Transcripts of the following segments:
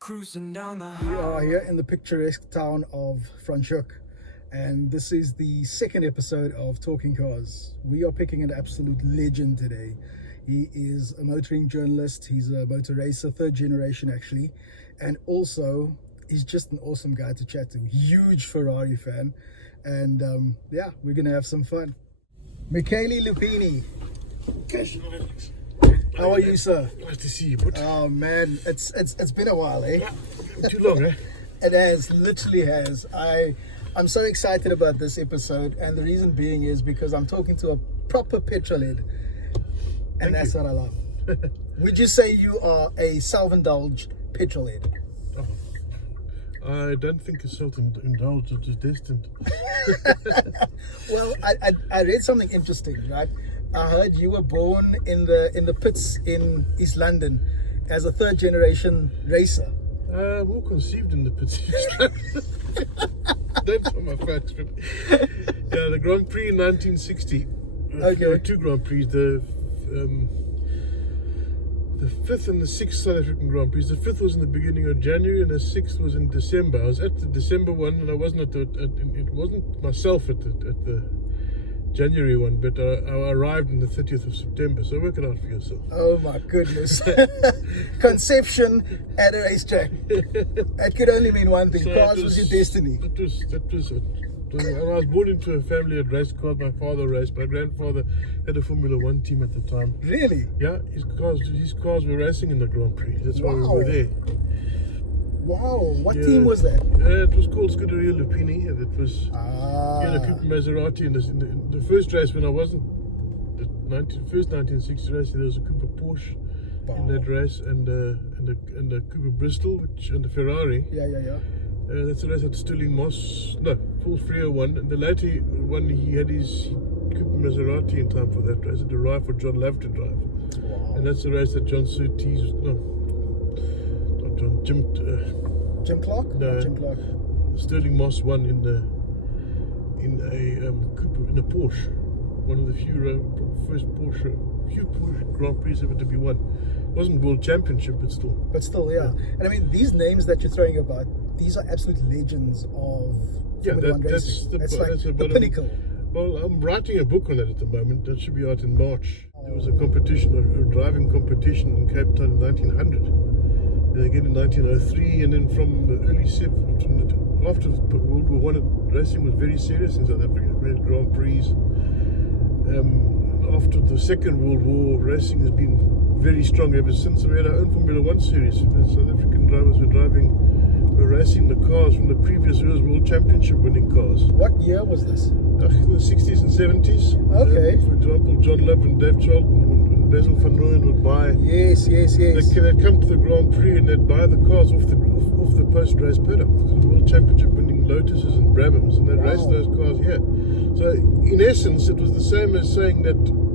Cruising down the We are here in the picturesque town of Franschhoek, and this is the second episode of Talking Cars. We are picking an absolute legend today. He is a motoring journalist, he's a motor racer, third generation actually, and also he's just an awesome guy to chat to. Huge Ferrari fan, and yeah, we're gonna have some fun. Michele Lupini, how are you, sir? Nice to see you, but Oh man, it's been a while, eh? too long, eh? It has, literally has. I'm so excited about this episode, and the reason being is because I'm talking to a proper petrolhead, and that's what I love. Would you say you are a self-indulged petrolhead? I don't think a self-indulged is destined. Well, I read something interesting, right? I heard you were born in the pits in East London as a third generation racer. All conceived in the pits. That's on my facts. But yeah, the Grand Prix in 1960. Okay. There were two Grand Prix. The fifth and the sixth South African Grand Prix. The fifth was in the beginning of January, and the sixth was in December. I was at the December one, and I wasn't it wasn't myself at the January one, but I arrived on the 30th of September. So work it out for yourself. Oh my goodness. Conception at a racetrack. That could only mean one thing. So Cars was your destiny. That was it. I was born into a family that raced cars. My father raced. My grandfather had a Formula One team at the time. Really? Yeah, his cars were racing in the Grand Prix. That's why we Wow. were there. Wow. What Yeah. team was that? It was called Michele Lupini, and it was a Cooper Maserati. In the first race, when I wasn't the first 1960 race, there was a Cooper Porsche in that race, and a Cooper Bristol, and the Ferrari. Yeah. That's the race at Sterling Moss. No, Paul 301. And the later one, he had his Cooper Maserati in time for that race. It arrived for John Love to drive. Wow. And that's the race that John Surtees, Jim Clark? No. Jim Clark. Sterling Moss won in a Cooper, in a Porsche. One of the few Porsche Grand Prix ever to be won. It wasn't World Championship, but still. But still, yeah. And I mean, these names that you're throwing about, these are absolute legends of Formula One racing. That's the pinnacle. Well, I'm writing a book on that at the moment. That should be out in March. There was a competition, a driving competition in Cape Town in 1900. And again in 1903, and then from the early after World War I, racing was very serious in South Africa. We had Grand Prix. After the Second World War, racing has been very strong ever since. We had our own Formula One series. The South African drivers were racing the cars from the previous year's World Championship winning cars. What year was this? In the 60s and 70s. Okay. For example, John Love and Dave Charlton and Basil van Rooyen would buy. Yes. They'd come to the Grand Prix and they'd buy the cars off the post-race paddock. The World Championship winning Lotuses and Brabhams, and they'd race those cars here. So in essence, it was the same as saying that to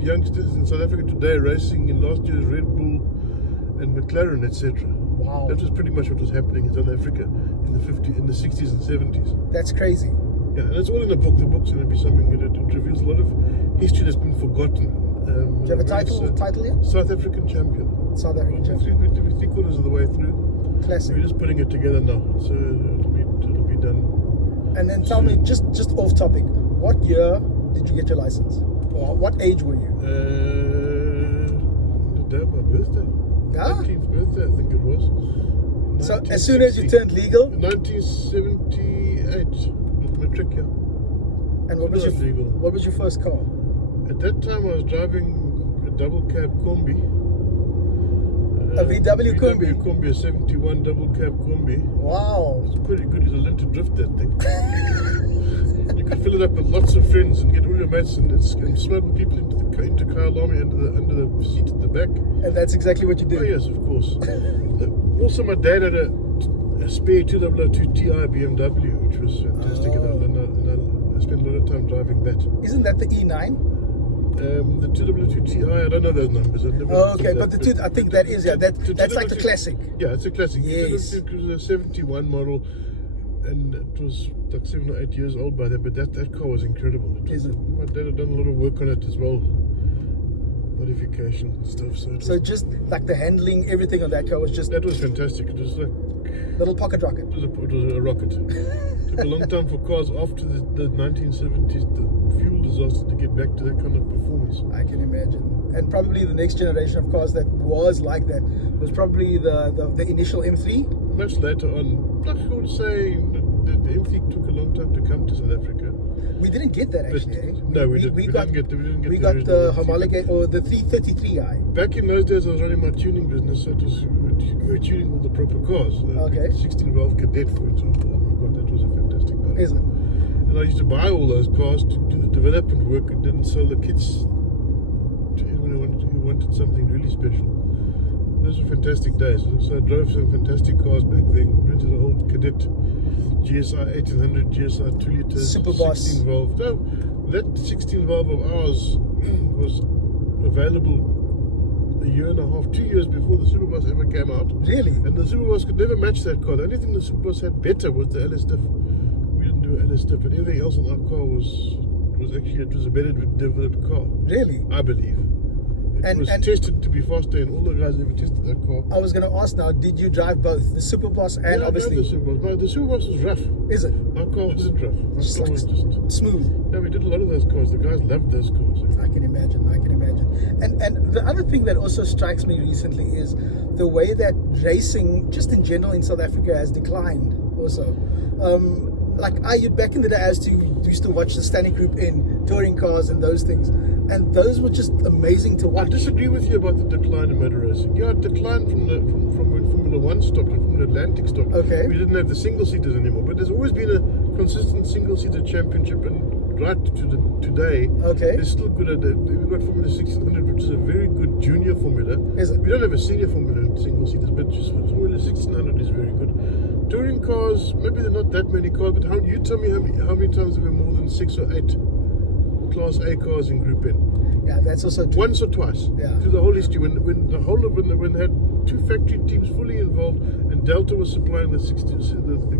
youngsters in South Africa today racing in last year's Red Bull and McLaren, etc. Wow. That was pretty much what was happening in South Africa in the 60s and 70s. That's crazy. Yeah, and it's all in the book. The book's going to be something that it reveals a lot of history that's been forgotten. Do you have a title yet? South African champion. South African champion. We're 3/4 of the way through. Classic. We're just putting it together now, so it'll be done. And then tell me, just off topic, what year did you get your license? Or what age were you? The day of my birthday. Yeah? 19th birthday, I think it was. So as soon as you turned legal? 1978, matric, yeah. And what was your first car? At that time, I was driving a double cab combi. A VW combi? Combi, a 71 double cab combi. Wow. It's pretty good. You learn to drift that thing. You could fill it up with lots of friends and get all your mates and smuggle people into Kyalami under the seat at the back. And that's exactly what you did? Oh yes, of course. Also, my dad had a spare 2002 Ti BMW, which was fantastic, and I spent a lot of time driving that. Isn't that the E9? The 222 Ti, I don't know those numbers. I've never okay, but I think that is, that's like the classic. Yeah, it's a classic. Yes. It was a 71 model, and it was like 7 or 8 years old by then, but that car was incredible. Is it? My dad had done a lot of work on it as well. modification stuff. So just like the handling, everything on that car was just that was fantastic. It was like little pocket rocket. it was a rocket. It took a long time for cars after the 1970s, the fuel disaster, to get back to that kind of performance. I can imagine. And probably the next generation of cars that was like that was probably the initial M3. Much later on, I would say the M3 took a long time to come to South Africa. We didn't get that actually. Eh? No, we didn't. We got didn't get we the got the original M3. homologate or the 333i. Back in those days, I was running my tuning business, so we were tuning all the proper cars. Okay. 16 valve cadet, for example. Oh my God, that was a fantastic car. Is it? And I used to buy all those cars to do the development work and then sell the kits to anyone who wanted something really special. Those were fantastic days. So I drove some fantastic cars back then. Rented a whole cadet GSI 1800, GSI 2 litre, Superboss. 16 valve. No, that 16 valve of ours was available a year and a half, 2 years before the Superboss ever came out. Really? And the Superboss could never match that car. The only thing the Superboss had better was the LS diff. We didn't do LS diff, but everything else on our car was a better developed car. Really? I believe. It was tested to be faster, and all the guys ever tested that car. I was going to ask now, did you drive both the Superboss and Yeah, obviously? I drove the Superboss. No, the Superboss was rough. Is it? Our car wasn't rough. Our Just car like was just smooth. Yeah, we did a lot of those cars. The guys loved those cars. I can imagine. And the other thing that also strikes me recently is the way that racing, just in general in South Africa, has declined also. Back in the day, I used to watch the Standing Group in touring cars and those things. And those were just amazing to I watch. disagree with you about the decline in motor racing. Yeah, it declined from when Formula One stopped and from the Atlantic stopped. Okay. We didn't have the single seaters anymore, but there's always been a consistent single seater championship, and right to today, Okay. they're still good at it. We've got Formula 1600, which is a very good junior formula. Is it? We don't have a senior formula in single seaters, but just Formula 1600 is very good. Touring cars, maybe there are not that many cars, but you tell me how many times there were more than 6 or 8 Class A cars in Group N. Yeah, that's also true. Once or twice. Yeah. Through the whole history, when they had 2 factory teams fully involved, and Delta was supplying the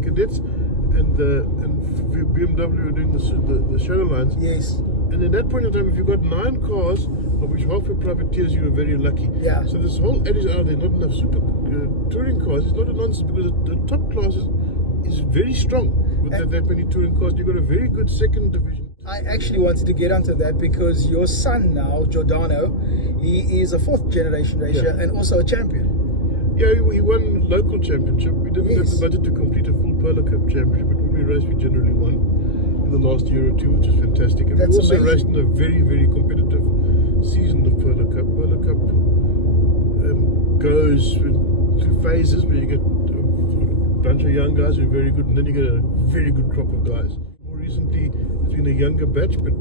cadets, and BMW were doing the shadow lines. Yes. And at that point in time, if you got 9 cars, of which half were privateers, you were very lucky. Yeah. So this whole adage, there not enough super touring cars, is not a nonsense, because the top class is very strong with that many touring cars. You've got a very good second division. I actually wanted to get onto that because your son now, Giordano, he is a 4th generation racer and also a champion. Yeah, he won local championship. We didn't have the budget to complete a full Polo Cup championship, but when we raced, we generally won in the last year or two, which is fantastic. And we also raced in a very, very competitive season of Polo Cup. Polo Cup goes through phases where you get a bunch of young guys who are very good, and then you get a very good crop of guys. More recently, it's been a younger batch, but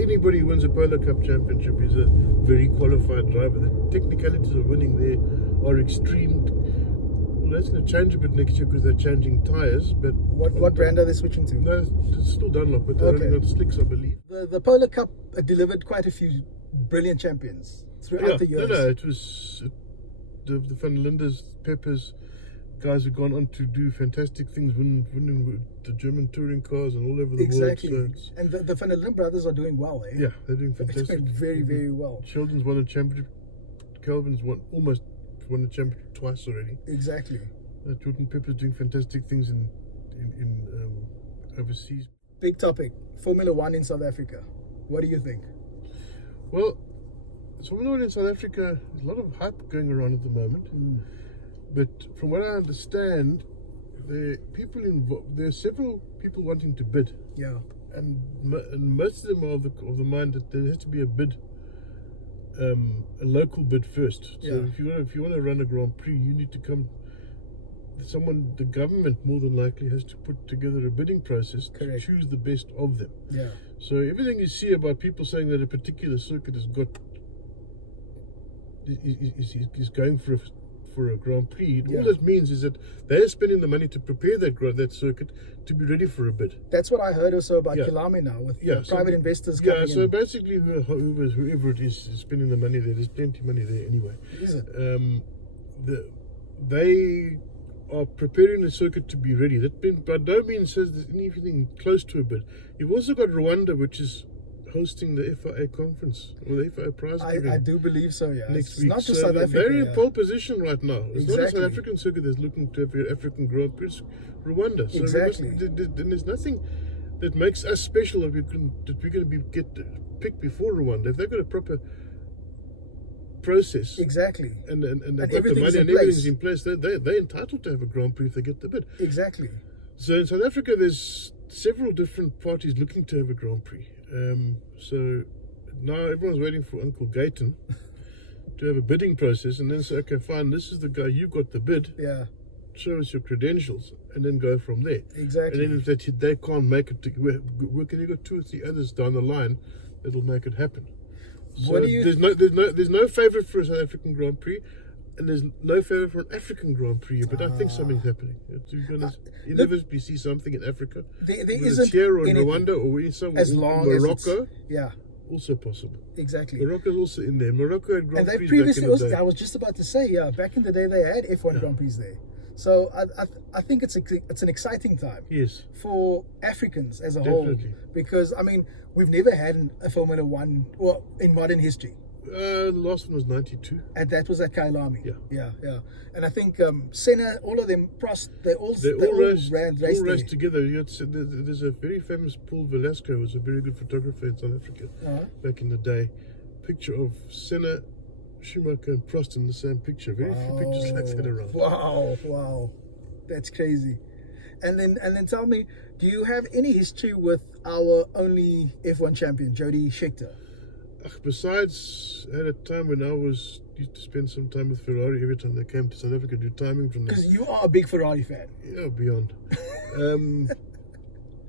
anybody who wins a Polo Cup championship is a very qualified driver. The technicalities of winning there are extreme. Well, that's going to change a bit next year because they're changing tyres. But what brand are they switching to? No, it's still Dunlop, but they're only got slicks, I believe. The Polo Cup delivered quite a few brilliant champions throughout the years. No, it was the Van Linders, Peppers, guys who've gone on to do fantastic things, winning the German touring cars and all over the world. Exactly. And the Van der Linde brothers are doing well, eh? Yeah, they're doing fantastic. They're doing very, very well. Sheldon's won a championship. Kelvin's almost won a championship twice already. Exactly. Jordan Pepper's doing fantastic things in overseas. Big topic, Formula One in South Africa. What do you think? Well, Formula One in South Africa, there's a lot of hype going around at the moment. But from what I understand, there are several people wanting to bid. Yeah. And most of them are of the mind that there has to be a bid, a local bid first. So if you want to run a Grand Prix, you need to come. The government more than likely has to put together a bidding process to choose the best of them. Yeah. So everything you see about people saying that a particular circuit is going for a Grand Prix, all that means is that they're spending the money to prepare that circuit to be ready for a bid. That's what I heard also about Kilame now, with private investors coming in. Yeah, so basically whoever it is spending the money there, there's plenty of money there anyway. Is it? They are preparing the circuit to be ready. That by no means says there's anything close to a bid. You've also got Rwanda, which is hosting the FIA conference or the FIA prize giving. I do believe so, yeah. Next It's week. not just So South Africa. they're in Yeah. pole position right now. It's not a Exactly. South African circuit that's looking to have an African Grand Prix. It's Rwanda. So Exactly. and there's nothing that makes us special that we're going to get picked before Rwanda. If they've got a proper process Exactly. and they've got the everything's money in and place. everything's in place, they're entitled to have a Grand Prix if they get the bid. Exactly. So in South Africa, there's several different parties looking to have a Grand Prix. So now everyone's waiting for Uncle Gayton to have a bidding process and then say, okay, fine, this is the guy, you've got the bid, Yeah. show us your credentials, and then go from there. Exactly. And then if they can't make it, we can get 2 or 3 others down the line that'll make it happen. So What do you there's no favourite for a South African Grand Prix, and there's no favourite for an African Grand Prix. But I think something's happening. You'll never see something in Africa. There Whether isn't it's here or in anything, Rwanda or in some as long Morocco, as yeah, also possible. exactly. Morocco's also in there. Morocco had Grand And they Prix previously back in the also, day. I was just about to say, yeah, back in the day they had F1 Grand Prix there. So I think it's an exciting time Yes, for Africans as a definitely. whole, because I mean we've never had a Formula One, well, in modern history, The last one was 92. and that was at Kailami. Yeah. yeah. And I think Senna, all of them, they all raced raced together. There's a very famous Paul Velasco, who was a very good photographer in South Africa back in the day. Picture of Senna, Schumacher and Prost in the same picture. Very few pictures like that around. Wow, that's crazy. And then tell me, do you have any history with our only F1 champion, Jody Scheckter? Besides, I had a time when I used to spend some time with Ferrari every time they came to South Africa, do timing from them. Because you are a big Ferrari fan. Yeah, beyond.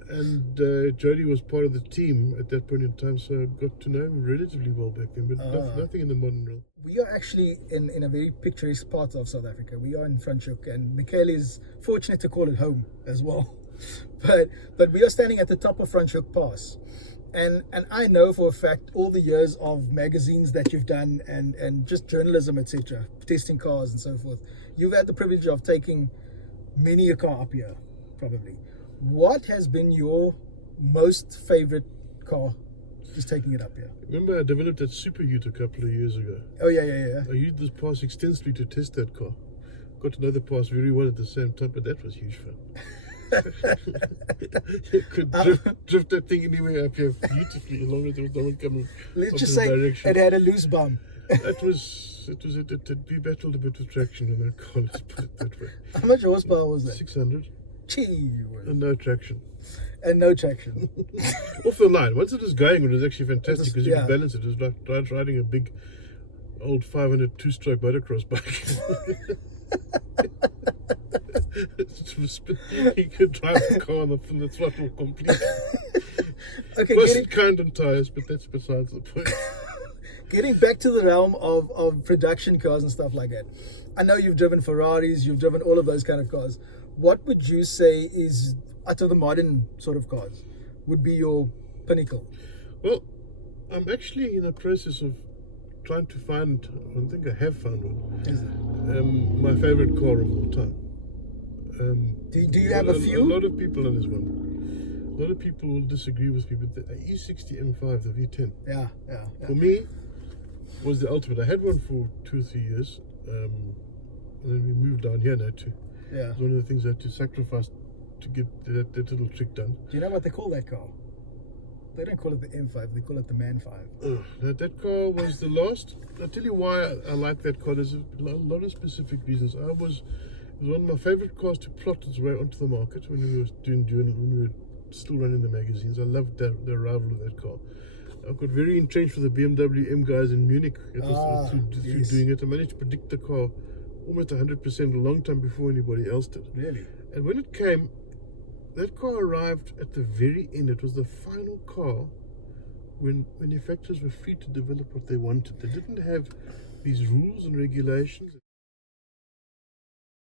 And Jody was part of the team at that point in time, so I got to know him relatively well back then, but nothing in the modern realm. We are actually in a very picturesque part of South Africa. We are in Franschhoek, and Michele is fortunate to call it home as well. But we are standing at the top of Franschhoek Pass. And I know for a fact all the years of magazines that you've done and just journalism, etc., testing cars and so forth. You've had the privilege of taking many a car up here, probably. What has been your most favorite car just taking it up here? Remember I developed that Super Ute a couple of years ago. Oh, yeah. I used this pass extensively to test that car. Got to know the pass very well at the same time, but that was huge fun. You could drift that thing anywhere up here beautifully as long as there was no one coming. Let's just opposite say direction. it had a loose bum. We battled a bit with traction in that car, let's put it that way. How much horsepower was that? 600 Gee, and no traction. and no traction. Off the line. Once it was going, it was actually fantastic because you yeah. could balance it. It was like riding a big old 500 two-stroke motocross bike. You could drive the car from the throttle complete. Okay, Wasn't kind on tires, but that's besides the point. getting back to the realm of production cars and stuff like that. I know you've driven Ferraris, you've driven all of those kind of cars. What would you say is, out of the modern sort of cars, would be your pinnacle? Well, I'm actually in a process of trying to find, I think I have found one, Is it? my favorite car of all time. Do you have a few? A lot of people on this one. A lot of people will disagree with me, but the E60 M5, the V10, Yeah. for me, was the ultimate. I had one for 2 or 3 years, and then we moved down here now too. Yeah. It's one of the things I had to sacrifice to get that little trick done. Do you know what they call that car? They don't call it the M5, they call it the Man 5. That car was the last. I'll tell you why I like that car. There's a lot of specific reasons. It was one of my favorite cars to plot its way onto the market when we were still running the magazines. I loved the arrival of that car. I got very entrenched with the BMW M guys in Munich. It was through doing it. I managed to predict the car almost 100% a long time before anybody else did. Really? And when it came, that car arrived at the very end. It was the final car when manufacturers were free to develop what they wanted. They didn't have these rules and regulations.